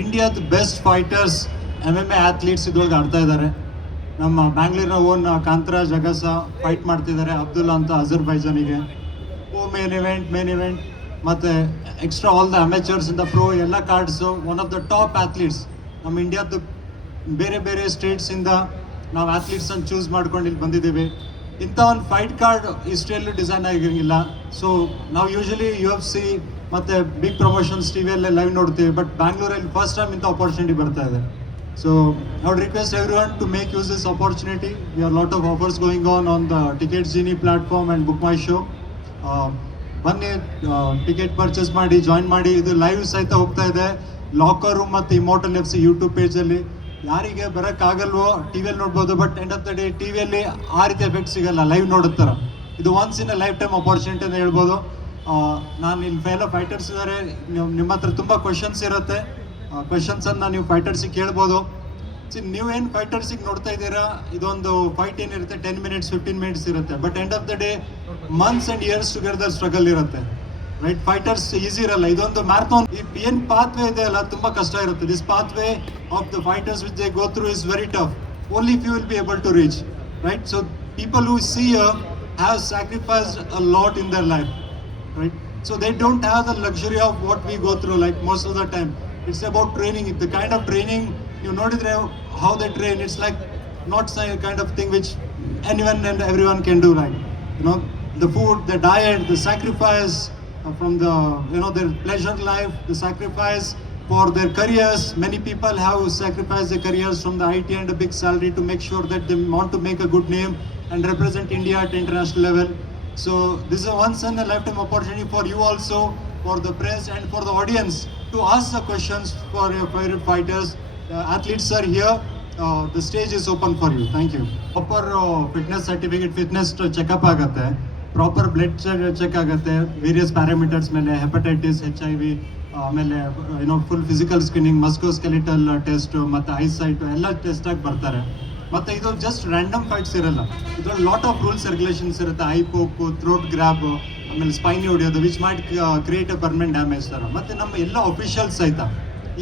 ಇಂಡಿಯಾದ best fighters MMA athletes ಇದ್ರೊಳಗೆ ಆಡ್ತಾ ಇದ್ದಾರೆ. ನಮ್ಮ ಬ್ಯಾಂಗ್ಳೂರಿನ ಓನ್ ಕಾಂತರಾಜ್ ಅಗಸ ಫೈಟ್ ಮಾಡ್ತಿದ್ದಾರೆ ಅಬ್ದುಲ್ಲಾ ಅಂತ ಅಜರ್ಬೈಜಾನಿಗೆ. ಮೇನ್ ಇವೆಂಟ್ ಮತ್ತು ಎಕ್ಸ್ಟ್ರಾ ಆಲ್ ದ ಅಮೆಚರ್ಸ್ ಇಂದ ಪ್ರೋ ಎಲ್ಲ cards one of the top athletes ನಮ್ಮ ಇಂಡಿಯಾದ ಬೇರೆ ಬೇರೆ ಸ್ಟೇಟ್ಸಿಂದ ನಾವು ಅಥ್ಲೀಟ್ಸನ್ನು ಚೂಸ್ ಮಾಡ್ಕೊಂಡು ಇಲ್ಲಿ ಬಂದಿದ್ದೀವಿ. ಇಂಥ ಒಂದು ಫೈಟ್ ಕಾರ್ಡ್ ಹಿಸ್ಟ್ರಿಯಲ್ಲೂ ಡಿಸೈನ್ ಆಗಿರಂಗಿಲ್ಲ. ಸೊ ನಾವು ಯೂಶಲಿ UFC ಮತ್ತು ಬಿಗ್ ಪ್ರಮೋಷನ್ಸ್ ಟಿವಿಯಲ್ಲೇ ಲೈವ್ ನೋಡ್ತೀವಿ, ಬಟ್ ಬ್ಯಾಂಗ್ಳೂರಲ್ಲಿ ಫಸ್ಟ್ ಟೈಮ್ ಇಂಥ ಅಪರ್ಚುನಿಟಿ ಬರ್ತಾ ಇದೆ. So I would request everyone to make use this opportunity. We have a lot of offers going on the Ticket Genie platform and Book My Show. ಬನ್ನಿ, ticket purchase ಮಾಡಿ, join ಮಾಡಿ. ಇದು live ಸಹಿತ ಹೋಗ್ತಾ ಇದೆ locker room ಮತ್ತು ಇಮೋರ್ಟಲ್ FC YouTube ಪೇಜಲ್ಲಿ. ಯಾರಿಗೆ ಬರೋಕ್ಕಾಗಲ್ವೋ ಟಿವಿಯಲ್ಲಿ ನೋಡ್ಬೋದು, but end of the day ಟಿವಿಯಲ್ಲಿ ಆ ರೀತಿ ಎಫೆಕ್ಟ್ ಸಿಗಲ್ಲ ಲೈವ್ ನೋಡುತ್ತಾರ. ಇದು once in a life time opportunity ಅಂತ ಹೇಳ್ಬೋದು. ನಾನು ಇಲ್ಲಿ ಫೈಲ ಫೈಟರ್ಸ್ ಇದ್ದಾರೆ, ನಿಮ್ಮ ಹತ್ರ ತುಂಬ ಕ್ವಶನ್ಸ್ ಇರುತ್ತೆ. ಕ್ವೆಶನ್ಸನ್ನು ನೀವು ಫೈಟರ್ಸಿಗೆ ಕೇಳ್ಬೋದು. ನೀವೇನು ಫೈಟರ್ಸಿಗೆ ನೋಡ್ತಾ ಇದ್ದೀರಾ, ಇದೊಂದು ಫೈಟ್ ಏನಿರುತ್ತೆ 10 minutes 15 minutes ಇರುತ್ತೆ, but end of the day months and years together struggle ಇರುತ್ತೆ, ರೈಟ್? ಫೈಟರ್ಸ್ ಈಸಿ ಇರಲ್ಲ. ಇದೊಂದು ಮ್ಯಾರಥಾನ್ ಏನು ಪಾತ್ವೇ ಇದೆ ಅಲ್ಲ, ತುಂಬ ಕಷ್ಟ ಇರುತ್ತೆ. This pathway of the fighters which they go through is very tough. Only if you will be able to reach, right? So people who see have sacrificed a lot in their life, right? So they don't have the luxury of what we go through, like most of the time. It's about training. The kind of training, you notice how they train, it's like not some kind of thing which anyone and everyone can do, right? You know, the food, the diet, the sacrifice from the, you know, their pleasure life, the sacrifice for their careers. Many people have sacrificed their careers from the IT and a big salary to make sure that they want to make a good name and represent India at international level. So this is a once in a lifetime opportunity for you also, for the press and for the audience to ask the questions for your favorite fighters. Athletes are here. The stage is open for you. Thank you. Proper fitness certificate, fitness checkup ಆಗುತ್ತೆ, proper blood check ಆಗುತ್ತೆ, various parameters ಮೇಲೆ hepatitis, HIV, ಆಮೇಲೆ ಏನೋ full physical screening, ಮಸ್ಕೋಸ್ಕೆಲಿಟಲ್ test ಮತ್ತು eyesight ಎಲ್ಲ test ಆಗಿ ಬರ್ತಾರೆ. ಮತ್ತು ಇದು ಜಸ್ಟ್ ರ್ಯಾಂಡಮ್ ಫೈಟ್ಸ್ ಇರಲ್ಲ, ಇದ್ರಲ್ಲಿ ಲಾಟ್ ಆಫ್ ರೂಲ್ಸ್ ರೆಗ್ಯುಲೇಷನ್ಸ್ ಇರುತ್ತೆ. ಐ ಪೋಕು, ಥ್ರೋಟ್ ಗ್ರ್ಯಾಬ್, ಆಮೇಲೆ ಸ್ಪೈನಿ ಹೊಡೆಯೋದು, which might create A permanent damage ಥರ. ಮತ್ತು ನಮ್ಮ ಎಲ್ಲ ಅಫಿಷಿಯಲ್ಸ್ ಸಹಿತ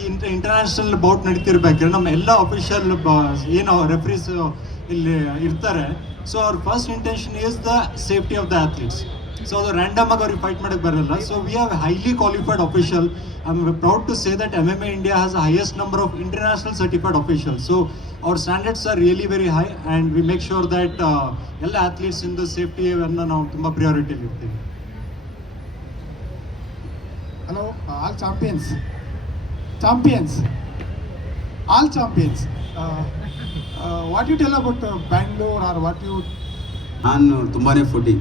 ಈ ಇಂಟರ್ನ್ಯಾಷನಲ್ ಬೌಟ್ ನಡೀತಿರ್ಬೇಕಾದ್ರೆ ನಮ್ಮ ಎಲ್ಲ ಅಫಿಷಿಯಲ್ ಏನು ರೆಫ್ರೀಸ್ ಇಲ್ಲಿ ಇರ್ತಾರೆ. ಸೊ ಅವ್ರ first intention is the safety of the athletes. So ಅದು ರ್ಯಾಂಡಮ್ ಆಗಿ ಅವ್ರಿಗೆ ಫೈಟ್ ಮಾಡೋಕ್ಕೆ ಬರಲ್ಲ. So we have highly qualified official. I am proud to say that MMA India has the highest number of international certified officials. So our standards are really very high and we make sure that ಎಲ್ಲ athletes ಇಂದ ಸೇಫ್ಟಿಯನ್ನು ನಾವು ತುಂಬ ಪ್ರಿಯಾರಿಟಿಯಲ್ಲಿ ಇರ್ತೀವಿ. Hello, all champions, all champions. What you tell about Bangalore, or what you? ನಾನು ತುಂಬಾ foodie,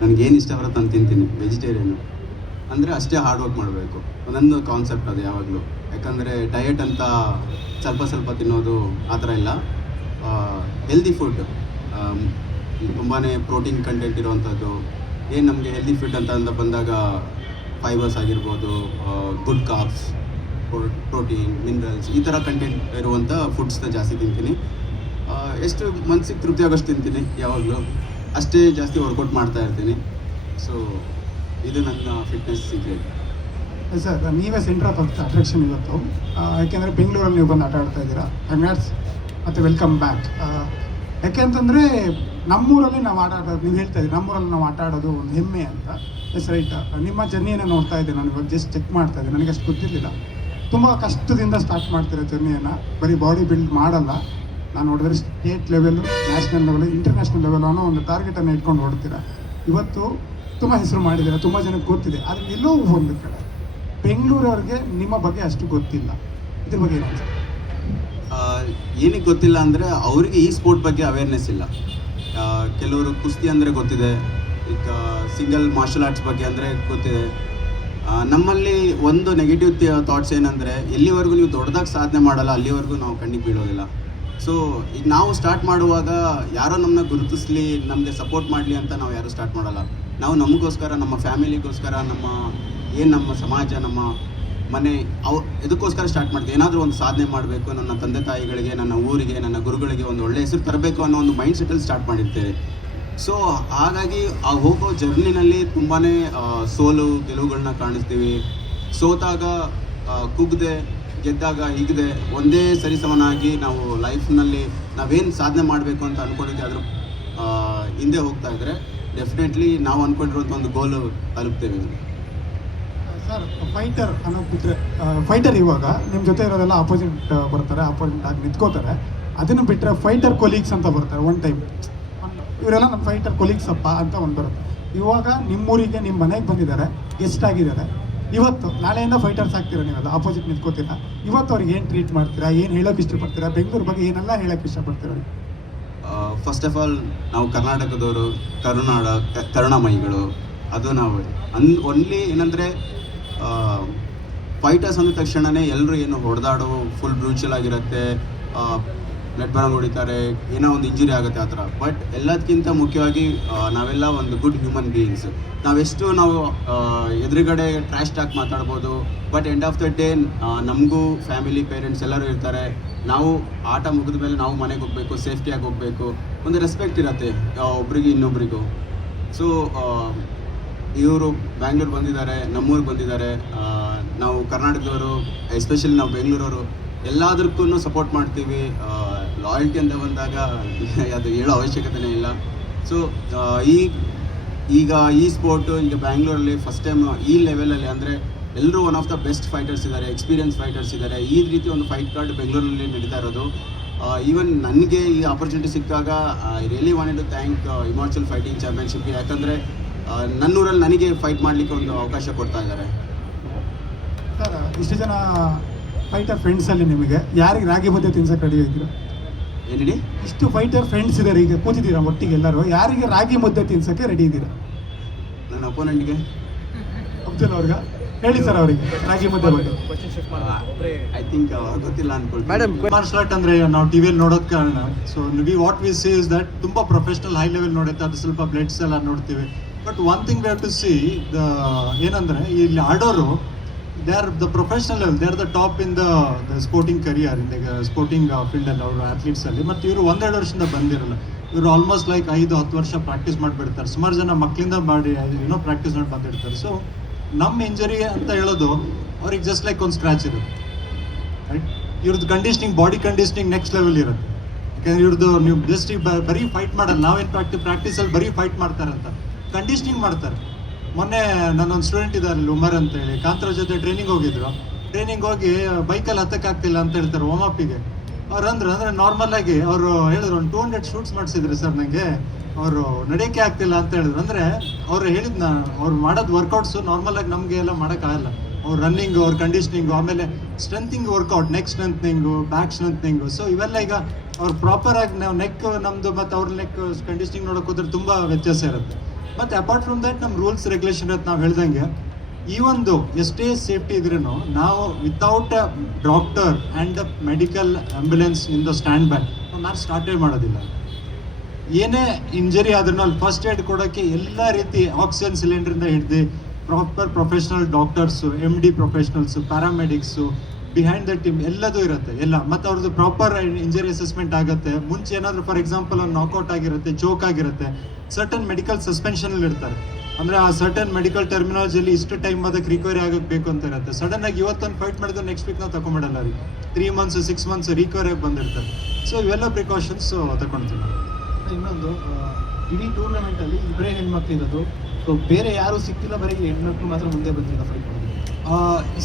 ನನಗೇನು ಇಷ್ಟ ಬರುತ್ತೆ ಅಂತ ತಿಂತೀನಿ. ವೆಜಿಟೇರಿಯನು ಅಂದರೆ ಅಷ್ಟೇ ಹಾರ್ಡ್ ವರ್ಕ್ ಮಾಡಬೇಕು, ಒಂದೊಂದು ಕಾನ್ಸೆಪ್ಟ್ ಅದು ಯಾವಾಗಲೂ. ಯಾಕಂದರೆ ಡಯಟ್ ಅಂತ ಸ್ವಲ್ಪ ತಿನ್ನೋದು ಆ ಥರ ಇಲ್ಲ. ಹೆಲ್ದಿ ಫುಡ್, ತುಂಬಾ ಪ್ರೋಟೀನ್ ಕಂಟೆಂಟ್ ಇರುವಂಥದ್ದು. ಏನು ನಮಗೆ ಹೆಲ್ದಿ ಫುಡ್ ಅಂತ ಬಂದಾಗ ಫೈಬರ್ಸ್ ಆಗಿರ್ಬೋದು, ಗುಡ್ ಕಾರ್ಬ್ಸ್, ಪ್ರೋಟೀನ್, ಮಿನರಲ್ಸ್, ಈ ಥರ ಕಂಟೆಂಟ್ ಇರುವಂಥ ಫುಡ್ಸ್ನ ಜಾಸ್ತಿ ತಿಂತೀನಿ. ಎಷ್ಟು ಮನಸ್ಸಿಗೆ ತೃಪ್ತಿ ಆಗೋಷ್ಟು ತಿಂತೀನಿ ಯಾವಾಗಲೂ, ಅಷ್ಟೇ ಜಾಸ್ತಿ ವರ್ಕೌಟ್ ಮಾಡ್ತಾ ಇರ್ತೀನಿ. ಸೊ ಇದು ನನ್ನ ಫಿಟ್ನೆಸ್ ಸೀಕ್ರೆಟ್. ಸರ್, ನೀವೇ ಸೆಂಟರ್ ಆಫ್ ಅಟ್ರಾಕ್ಷನ್ ಇವತ್ತು, ಯಾಕೆಂದರೆ ಬೆಂಗಳೂರಲ್ಲಿ ನೀವು ಬಂದು ಆಟ ಆಡ್ತಾ ಇದ್ದೀರಾ. ಕಂಗ್ರಾಟ್ಸ್ ಮತ್ತು ವೆಲ್ಕಮ್ ಬ್ಯಾಕ್. ಯಾಕೆಂತಂದರೆ ನಮ್ಮೂರಲ್ಲಿ ನಾವು ಆಟ ಆಡೋದು, ನೀವು ಹೇಳ್ತಾ ಇದ್ದೀರಿ ನಮ್ಮೂರಲ್ಲಿ ನಾವು ಆಟ ಆಡೋದು ಒಂದು ಹೆಮ್ಮೆ ಅಂತ. Yes right. ನಿಮ್ಮ ಜರ್ನಿಯನ್ನು ನೋಡ್ತಾ ಇದ್ದೆ ನಾನು, ಇವಾಗ ಜಸ್ಟ್ ಚೆಕ್ ಮಾಡ್ತಾ ಇದ್ದೆ, ನನಗೆ ಅಷ್ಟು ಗೊತ್ತಿರಲಿಲ್ಲ. ತುಂಬ ಕಷ್ಟದಿಂದ ಸ್ಟಾರ್ಟ್ ಮಾಡ್ತೀರಾ ಜರ್ನಿಯನ್ನು. ಬರೀ ಬಾಡಿ ಬಿಲ್ಡ್ ಮಾಡಲ್ಲ, ನಾನು ನೋಡಿದ್ರೆ state level, national level, international level ಅನ್ನೋ ಒಂದು ಟಾರ್ಗೆಟನ್ನು ಇಟ್ಕೊಂಡು ಹೊಡ್ತೀರಾ. ಇವತ್ತು ತುಂಬ ಹೆಸರು ಮಾಡಿದ್ದೀರಾ, ತುಂಬ ಜನಕ್ಕೆ ಗೊತ್ತಿದೆ. ಆದರೆ ಎಲ್ಲೋ ಒಂದು ಕಡೆ ಬೆಂಗಳೂರವ್ರಿಗೆ ನಿಮ್ಮ ಬಗ್ಗೆ ಅಷ್ಟು ಗೊತ್ತಿಲ್ಲ. ಇದ್ರ ಬಗ್ಗೆ ಏನು? ಏನಕ್ಕೆ ಗೊತ್ತಿಲ್ಲ ಅಂದರೆ ಅವರಿಗೆ ಈ ಸ್ಪೋರ್ಟ್ ಬಗ್ಗೆ ಅವೇರ್ನೆಸ್ ಇಲ್ಲ. ಕೆಲವರು ಕುಸ್ತಿ ಅಂದರೆ ಗೊತ್ತಿದೆ, ಈಗ ಸಿಂಗಲ್ ಮಾರ್ಷಲ್ ಆರ್ಟ್ಸ್ ಬಗ್ಗೆ ಅಂದರೆ ಗೊತ್ತಿದೆ. ನಮ್ಮಲ್ಲಿ ಒಂದು ನೆಗೆಟಿವ್ ಥಾಟ್ಸ್ ಏನಂದರೆ, ಎಲ್ಲಿವರೆಗೂ ನೀವು ದೊಡ್ಡದಾಗಿ ಸಾಧನೆ ಮಾಡಲ್ಲ ಅಲ್ಲಿವರೆಗೂ ನಾವು ಕಣ್ಣಿಗೆ ಬೀಳೋದಿಲ್ಲ. ಸೊ ಈಗ ನಾವು ಸ್ಟಾರ್ಟ್ ಮಾಡುವಾಗ ಯಾರೋ ನಮ್ಮನ್ನ ಗುರುತಿಸ್ಲಿ, ನಮಗೆ ಸಪೋರ್ಟ್ ಮಾಡಲಿ ಅಂತ ನಾವು ಯಾರೂ ಸ್ಟಾರ್ಟ್ ಮಾಡಲ್ಲ. ನಾವು ನಮಗೋಸ್ಕರ, ನಮ್ಮ ಫ್ಯಾಮಿಲಿಗೋಸ್ಕರ, ನಮ್ಮ ಸಮಾಜ, ನಮ್ಮ ಮನೆ, ಇದಕ್ಕೋಸ್ಕರ ಸ್ಟಾರ್ಟ್ ಮಾಡ್ತೀವಿ. ಏನಾದರೂ ಒಂದು ಸಾಧನೆ ಮಾಡಬೇಕು, ನನ್ನ ತಂದೆ ತಾಯಿಗಳಿಗೆ, ನನ್ನ ಊರಿಗೆ, ನನ್ನ ಗುರುಗಳಿಗೆ ಒಂದು ಒಳ್ಳೆಯ ಹೆಸರು ತರಬೇಕು ಅನ್ನೋ ಒಂದು ಮೈಂಡ್ ಸೆಟ್ಟಲ್ಲಿ ಸ್ಟಾರ್ಟ್ ಮಾಡಿರ್ತೇವೆ. ಸೊ ಹಾಗಾಗಿ ಆ ಹೋಗೋ ಜರ್ನಿನಲ್ಲಿ ತುಂಬಾ ಸೋಲು ಗೆಲುವುಗಳನ್ನ ಕಾಣಿಸ್ತೀವಿ. ಸೋತಾಗ ಕುಗ್ದೆ ಗೆದ್ದಾಗ ಹೀಗಿದೆ ಒಂದೇ ಸರಿಸಮನಾಗಿ ನಾವು ಲೈಫ್ನಲ್ಲಿ ನಾವೇನು ಸಾಧನೆ ಮಾಡಬೇಕು ಅಂತ ಅಂದ್ಕೊಂಡಿದ್ದೆ ಅದ್ರ ಹಿಂದೆ ಹೋಗ್ತಾ ಇದ್ದರೆ ಡೆಫಿನೆಟ್ಲಿ ನಾವು ಅಂದ್ಕೊಂಡಿರುವಂಥ ಒಂದು ಗೋಲು ತಲುಪ್ತೇವೆ. ಸರ್ ಫೈಟರ್ ಅನ್ನೋದು ಬಿಟ್ಟರೆ ಫೈಟರ್ ಇವಾಗ ನಿಮ್ಮ ಜೊತೆ ಇರೋದೆಲ್ಲ ಅಪೋಸಿಟ್ ಬರ್ತಾರೆ, ಅಪೋಸಿಟ್ ಆಗಿ ನಿಂತ್ಕೋತಾರೆ. ಅದನ್ನು ಬಿಟ್ಟರೆ ಫೈಟರ್ ಕೊಲೀಗ್ಸ್ ಅಂತ ಬರ್ತಾರೆ ಒನ್ ಟೈಮ್. ಇವರೆಲ್ಲ ನಮ್ಮ ಫೈಟರ್ ಕೊಲೀಗ್ಸ್ ಅಪ್ಪ ಅಂತ ಒಂದು ಬರುತ್ತೆ. ಇವಾಗ ನಿಮ್ಮೂರಿಗೆ ನಿಮ್ಮ ಮನೆಗೆ ಬಂದಿದ್ದಾರೆ, ಗೆಸ್ಟ್ ಆಗಿದ್ದಾರೆ. ಇವತ್ತು ನಾಳೆಯಿಂದ ಫೈಟರ್ಸ್ ಆಗ್ತೀರಾ, ನೀವೆಲ್ಲ ಅಪೋಸಿಟ್ ನಿಂತ್ಕೋತೀರಾ. ಇವತ್ತು ಅವ್ರಿಗೆ ಏನು ಟ್ರೀಟ್ ಮಾಡ್ತೀರಾ, ಏನು ಹೇಳೋಕೆ ಇಷ್ಟಪಡ್ತೀರಾ, ಬೆಂಗಳೂರು ಬಗ್ಗೆ ಏನೆಲ್ಲ ಹೇಳೋಕ್ಕೆ ಇಷ್ಟಪಡ್ತೀರಾ? ಫಸ್ಟ್ ಆಫ್ ಆಲ್ ನಾವು ಕರ್ನಾಟಕದವರು, ಕರುಣಾಮಯಿಗಳು. ಅದು ನಾವು ಒನ್ಲಿ ಏನಂದರೆ ಫೈಟರ್ಸ್ ಅಂದ ತಕ್ಷಣವೇ ಎಲ್ಲರೂ ಏನು ಹೊಡೆದಾಡೋ ಫುಲ್ ಬ್ರೂಚಲ್ ಆಗಿರುತ್ತೆ, ಬ್ಲಡ್ ಬರಂಗ್ ಹೊಡಿತಾರೆ, ಏನೋ ಒಂದು ಇಂಜುರಿ ಆಗುತ್ತೆ ಆ ಥರ. ಬಟ್ ಎಲ್ಲದಕ್ಕಿಂತ ಮುಖ್ಯವಾಗಿ ನಾವೆಲ್ಲ ಒಂದು ಗುಡ್ ಹ್ಯೂಮನ್ ಬೀಯಿಂಗ್ಸ್. ನಾವು ಎದುರುಗಡೆ ಟ್ರ್ಯಾಶ್ ಟಾಕ್ ಮಾತಾಡ್ಬೋದು, but end of the day ನಮಗೂ ಫ್ಯಾಮಿಲಿ ಪೇರೆಂಟ್ಸ್ ಎಲ್ಲರೂ ಇರ್ತಾರೆ. ನಾವು ಆಟ ಮುಗಿದ ಮೇಲೆ ನಾವು ಮನೆಗೆ ಹೋಗಬೇಕು, ಸೇಫ್ಟಿಯಾಗಿ ಹೋಗಬೇಕು, ಒಂದು ರೆಸ್ಪೆಕ್ಟ್ ಇರುತ್ತೆ ಒಬ್ರಿಗೆ ಇನ್ನೊಬ್ರಿಗೂ. ಸೊ ಇವರು ಬ್ಯಾಂಗ್ಳೂರು ಬಂದಿದ್ದಾರೆ, ನಮ್ಮೂರಿಗೆ ಬಂದಿದ್ದಾರೆ. ನಾವು ಕರ್ನಾಟಕದವರು, ಎಸ್ಪೆಷಲಿ ನಾವು ಬೆಂಗಳೂರವರು, ಎಲ್ಲದಕ್ಕೂ ಸಪೋರ್ಟ್ ಮಾಡ್ತೀವಿ. ಲಾಯಲ್ಟಿ ಅಂತ ಬಂದಾಗ ಅದು ಹೇಳೋ ಅವಶ್ಯಕತೆನೇ ಇಲ್ಲ. ಸೊ ಈಗ ಈ ಸ್ಪೋರ್ಟು ಈಗ ಬ್ಯಾಂಗ್ಳೂರಲ್ಲಿ ಫಸ್ಟ್ ಟೈಮ್ ಈ ಲೆವೆಲಲ್ಲಿ ಅಂದರೆ ಎಲ್ಲರೂ one of the best fighters ಇದ್ದಾರೆ, ಎಕ್ಸ್ಪೀರಿಯನ್ಸ್ ಫೈಟರ್ಸ್ ಇದ್ದಾರೆ. ಈ ರೀತಿ ಒಂದು ಫೈಟ್ ಕಾರ್ಡ್ ಬೆಂಗಳೂರಲ್ಲಿ ನಡೀತಾ ಇರೋದು. ಈವನ್ ನನಗೆ ಈ ಆಪರ್ಚುನಿಟಿ ಸಿಕ್ಕಾಗ I really wanted to thank Himachal fighting championship. ಯಾಕಂದರೆ ನನ್ನೂರಲ್ಲಿ ನನಗೆ ಫೈಟ್ ಮಾಡಲಿಕ್ಕೆ ಒಂದು ಅವಕಾಶ ಕೊಡ್ತಾ ಇದ್ದಾರೆ. ಸರ್ ಇಷ್ಟು ಜನ ಫೈಟರ್ ಫ್ರೆಂಡ್ಸಲ್ಲಿ ನಿಮಗೆ ಯಾರಿಗೆ ರಾಗಿ ಮುದ್ದೆ ತಿನ್ಸಕ್ಕೆ ರೆಡಿ ಇದ್ದೀರಾ? ಏನಿಡಿ? ಇಷ್ಟು ಫೈಟರ್ ಫ್ರೆಂಡ್ಸ್ ಇದ್ದಾರೆ, ಈಗ ಕೂತಿದ್ದೀರಾ ಒಟ್ಟಿಗೆ ಎಲ್ಲರೂ, ಯಾರಿಗೆ ರಾಗಿ ಮುದ್ದೆ ತಿನ್ಸಕ್ಕೆ ರೆಡಿ ಇದ್ದೀರಾ? ನನ್ನ ಅಪೋನೆಂಟ್ಗೆ ಅಬ್ದುಲ್ ಅವ್ರಿಗೆ ಹೇಳಿ ಸರ್, ಅವರಿಗೆ ರಾಗಿ ಮುದ್ದೆ ಬಗ್ಗೆ. ಐ ಥಿಂಕ್ ಗೊತ್ತಿಲ್ಲ ಅನ್ಕೊಳ್ತೀನಿ. ಮಾರ್ಷಲ್ ಆರ್ಟ್ ಅಂದರೆ ನಾವು ಟಿವಿಯಲ್ಲಿ ನೋಡೋದ್ ಕಾರಣ. So what we see is that ತುಂಬ ಪ್ರೊಫೆಷನಲ್ ಹೈ ಲೆವೆಲ್ ನೋಡುತ್ತೆ, ಅದು ಸ್ವಲ್ಪ ಬ್ಲಡ್ಸ್ ಎಲ್ಲ ನೋಡ್ತೀವಿ. But one thing we have to see ಏನಂದರೆ ಇಲ್ಲಿ ಆಡೋರು they are the professional level, they are the top in the sporting career, in the sporting ಫೀಲ್ಡಲ್ಲಿ ಅವರು ಅಥ್ಲೀಟ್ಸಲ್ಲಿ. ಮತ್ತು ಇವರು 1-2 ವರ್ಷದಿಂದ ಬಂದಿರಲ್ಲ, ಇವರು ಆಲ್ಮೋಸ್ಟ್ ಲೈಕ್ 5-10 ವರ್ಷ ಪ್ರಾಕ್ಟೀಸ್ ಮಾಡಿಬಿಡ್ತಾರೆ. ಸುಮಾರು ಜನ ಮಕ್ಕಳಿಂದ ಮಾಡಿ ಏನೋ ಪ್ರಾಕ್ಟೀಸ್ ಮಾಡಿ ಬಂದಿರ್ತಾರೆ. ಸೊ ನಮ್ಮ ಇಂಜರಿ ಅಂತ ಹೇಳೋದು ಅವ್ರಿಗೆ ಜಸ್ಟ್ ಲೈಕ್ ಒಂದು ಸ್ಕ್ರ್ಯಾಚ್ ಇರುತ್ತೆ, ರೈಟ್? ಇವ್ರದ್ದು conditioning, body conditioning next level ಇರುತ್ತೆ. ಯಾಕಂದರೆ ಇವ್ರದ್ದು ನೀವು ಜಸ್ಟ್ ಬರೀ ಫೈಟ್ ಮಾಡಲ್ಲ, ನಾವೇನು ಪ್ರಾಕ್ಟೀಸಲ್ಲಿ ಬರೀ ಫೈಟ್ ಮಾಡ್ತಾರೆ ಅಂತ ಕಂಡೀಷನಿಂಗ್ ಮಾಡ್ತಾರೆ. ಮೊನ್ನೆ ನನ್ನೊಂದು ಸ್ಟೂಡೆಂಟ್ ಇದ್ದಾರೆ ಉಮರ್ ಅಂತ ಹೇಳಿ, ಕಾಂತರ ಜೊತೆ ಟ್ರೈನಿಂಗ್ ಹೋಗಿದ್ರು. ಟ್ರೈನಿಂಗ್ ಹೋಗಿ ಬೈಕಲ್ಲಿ ಹತ್ತಕ್ಕಾಗ್ತಿಲ್ಲ ಅಂತ ಹೇಳ್ತಾರೆ ವಾಮಪ್ಪಿಗೆ. ಅವ್ರು ಅಂದರೆ ನಾರ್ಮಲ್ ಆಗಿ ಅವರು ಹೇಳಿದ್ರು, ಒಂದು 200 ಶೂಟ್ಸ್ ಮಾಡಿಸಿದ್ರು ಸರ್ ನನಗೆ, ಅವರು ನಡೆಯೋಕ್ಕೆ ಆಗ್ತಿಲ್ಲ ಅಂತ ಹೇಳಿದ್ರು. ಅಂದರೆ ಅವ್ರು ಹೇಳಿದ್ನ ಅವ್ರು ಮಾಡೋದು ವರ್ಕೌಟ್ಸು ನಾರ್ಮಲ್ ಆಗಿ ನಮಗೆ ಎಲ್ಲ ಮಾಡೋಕ್ಕಾಗಲ್ಲ. ಅವ್ರು ರನ್ನಿಂಗು, ಅವ್ರ ಕಂಡೀಷ್ನಿಂಗು, ಆಮೇಲೆ ಸ್ಟ್ರೆಂತಿಂಗ್ ವರ್ಕೌಟ್, ನೆಕ್ ಸ್ಟ್ರೆಂತ್ನಿಂಗು, ಬ್ಯಾಕ್ ಸ್ಟ್ರೆಂತ್ನಿಂಗು. ಸೊ ಇವೆಲ್ಲ ಈಗ ಅವ್ರು ಪ್ರಾಪರಾಗಿ ನಾವು ನೆಕ್ ನಮ್ಮದು ಮತ್ತು ಅವ್ರ ನೆಕ್ ಕಂಡೀಷ್ನಿಂಗ್ ನೋಡೋಕೆ ಹೋದ್ರೆ ತುಂಬ ವ್ಯತ್ಯಾಸ ಇರುತ್ತೆ. ಮತ್ತು ಅಪಾರ್ಟ್ ಫ್ರಮ್ ದ್ಯಾಟ್ ನಮ್ಮ ರೂಲ್ಸ್ ರೆಗ್ಯುಲೇಷನ್ ಇರುತ್ತೆ. ನಾವು ಹೇಳ್ದಂಗೆ ಈ ಒಂದು ಎಷ್ಟೇ ಸೇಫ್ಟಿ ಇದ್ರೂ ನಾವು without a doctor and a medical ambulance in the stand by ನಾವು ಸ್ಟಾರ್ಟೇ ಮಾಡೋದಿಲ್ಲ. ಏನೇ ಇಂಜರಿ ಆದ್ರೂ ಅಲ್ಲಿ ಫಸ್ಟ್ ಏಡ್ ಕೊಡೋಕ್ಕೆ ಎಲ್ಲ ರೀತಿ ಆಕ್ಸಿಜನ್ ಸಿಲಿಂಡ್ರಿಂದ ಹಿಡಿದು proper professional doctors, MD professionals, paramedics, behind the team ಎಲ್ಲದೂ ಇರುತ್ತೆ ಎಲ್ಲ. ಮತ್ತು ಅವ್ರದ್ದು ಪ್ರಾಪರ್ ಇಂಜರಿ ಅಸೆಸ್ಮೆಂಟ್ ಆಗುತ್ತೆ. ಮುಂಚೆ ಏನಾದರೂ ಫಾರ್ ಎಕ್ಸಾಂಪಲ್ ಒಂದು ನಾಕೌಟ್ ಆಗಿರುತ್ತೆ, ಚೋಕ್ ಆಗಿರುತ್ತೆ, ಸರ್ಟನ್ ಮೆಡಿಕಲ್ ಸಸ್ಪೆನ್ಷನಲ್ಲಿ ಇರ್ತಾರೆ. ಅಂದರೆ ಆ ಸರ್ಟನ್ ಮೆಡಿಕಲ್ ಟರ್ಮಿನಾಲಜಿಯಲ್ಲಿ ಇಷ್ಟು ಟೈಮ್ ಅದಕ್ಕೆ ರಿಕವರಿ ಆಗಕ್ಕೆ ಬೇಕು ಅಂತ ಇರುತ್ತೆ. ಸಡನ್ನಾಗಿ ಇವತ್ತೊಂದು ಫೈಟ್ ಮಾಡಿದ್ರೆ ನೆಕ್ಸ್ಟ್ ವೀಕ್ ನಾವು ತಗೊಂಬಿಡಲ್ಲ ರೀ, 3 months 6 months ರಿಕವರಿ ಆಗಿ ಬಂದಿರ್ತಾರೆ. ಸೊ ಇವೆಲ್ಲ ಪ್ರಿಕಾಷನ್ಸ್ ತಗೊಳ್ತೀವಿ. ಇನ್ನೊಂದು ಇಡೀ ಟೂರ್ನಮೆಂಟಲ್ಲಿ ಇಬ್ಬರೇ ಹೆಣ್ಮಕ್ಳು ಇರೋದು, ಸೊ ಬೇರೆ ಯಾರು ಸಿಕ್ತಿಲ್ಲ, ಬರೀ ಹೆಣ್ಮಕ್ಳು ಮಾತ್ರ ಮುಂದೆ ಬಂದಿಲ್ಲ ಫೈಟ್ ಮಾಡೋದು.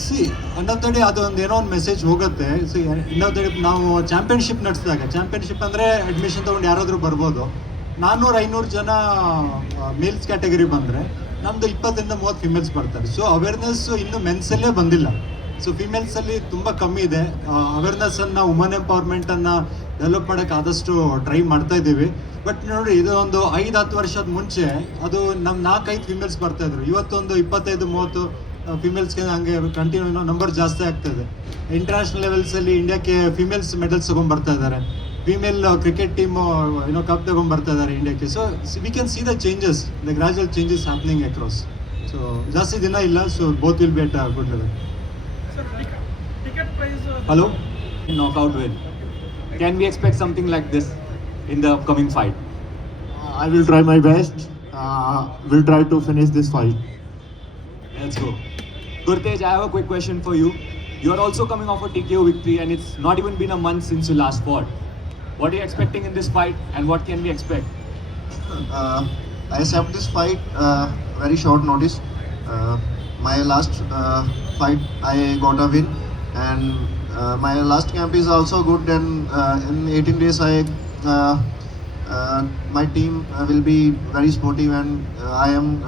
ಸಿ ಅನ್ನೋದಡಿ ಅದೊಂದು ಏನೋ ಒಂದು ಮೆಸೇಜ್ ಹೋಗುತ್ತೆ. ಸಿ ಇನ್ನೊಂದಡಿ ನಾವು ಚಾಂಪಿಯನ್ಶಿಪ್ ನಡೆಸಿದಾಗ, ಚಾಂಪಿಯನ್ಶಿಪ್ ಅಂದರೆ ಅಡ್ಮಿಷನ್ ತೊಗೊಂಡು ಯಾರಾದರೂ ಬರ್ಬೋದು. 400-500 ಜನ ಮೇಲ್ಸ್ ಕ್ಯಾಟಗರಿ ಬಂದರೆ ನಮ್ಮದು 20-30 ಫಿಮೇಲ್ಸ್ ಬರ್ತಾರೆ. ಸೊ ಅವೇರ್ನೆಸ್ಸು ಇನ್ನೂ ಮೆನ್ಸಲ್ಲೇ ಬಂದಿಲ್ಲ. ಸೊ ಫಿಮೇಲ್ಸಲ್ಲಿ ತುಂಬ ಕಮ್ಮಿ ಇದೆ. ಅವೇರ್ನೆಸ್ಸನ್ನು, ವುಮನ್ ಎಂಪವರ್ಮೆಂಟನ್ನು ಡೆವಲಪ್ ಮಾಡೋಕ್ಕೆ ಆದಷ್ಟು ಟ್ರೈ ಮಾಡ್ತಾ ಇದ್ದೀವಿ. ಬಟ್ ನೋಡಿ, ಇದು ಒಂದು 5-10 ವರ್ಷದ ಮುಂಚೆ ಅದು ನಮ್ಮ 4-5 ಫಿಮೇಲ್ಸ್ ಬರ್ತಾಯಿದ್ರು. ಇವತ್ತೊಂದು 25-30 ಫಿಮೇಲ್ಸ್ಗೆ ಹಂಗೆ ಕಂಟಿನ್ಯೂ ನಂಬರ್ ಜಾಸ್ತಿ ಆಗ್ತಾಯಿದೆ. ಇಂಟರ್ನ್ಯಾಷನಲ್ ಲೆವೆಲ್ಸಲ್ಲಿ ಇಂಡಿಯಾಕ್ಕೆ ಫಿಮೇಲ್ಸ್ ಮೆಡಲ್ಸ್ ತೊಗೊಂಡ್ಬರ್ತಾ ಇದ್ದಾರೆ. ಫಿಮೇಲ್ ಕ್ರಿಕೆಟ್ ಟೀಮು ಕಪ್ ತೊಗೊಂಡ್ಬರ್ತಾ ಇದ್ದಾರೆ ಇಂಡಿಯಾಕ್ಕೆ. So we can see the changes, the gradual changes happening across. So ಜಾಸ್ತಿ ದಿನ ಇಲ್ಲ. So both will be at a good level. Hello? Knockout win. Can we expect something like this in the upcoming fight? I will try my best. Will try to finish this fight. Let's go. Gurtej, I have a quick question for you. you're also coming off a TKO victory, and it's not even been a month since you last fought. What are you expecting in this fight, and what can we expect? I accept this fight very short notice. My last fight I got a win, and my last camp is also good. And in 18 days my team will be very sportive, and I am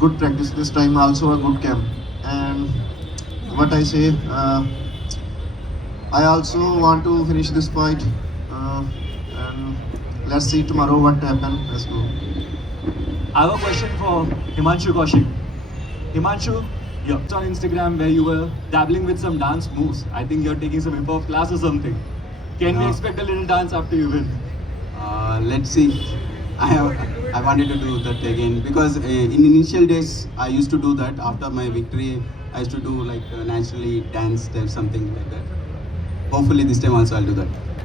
good practice this time. Also a good camp. And what I say, I also want to finish this fight. And let's see tomorrow what happens. Let's go. I have a question for Himanshu Kaushik. Himanshu, you're on Instagram where you were dabbling with some dance moves. I think you're taking some hip-hop class or something. Can we expect a little dance after you win? Let's see. I wanted to do that again because in initial days I used to do that. After my victory, I used to do like naturally dance step, something like that. Hopefully this time also I'll do that.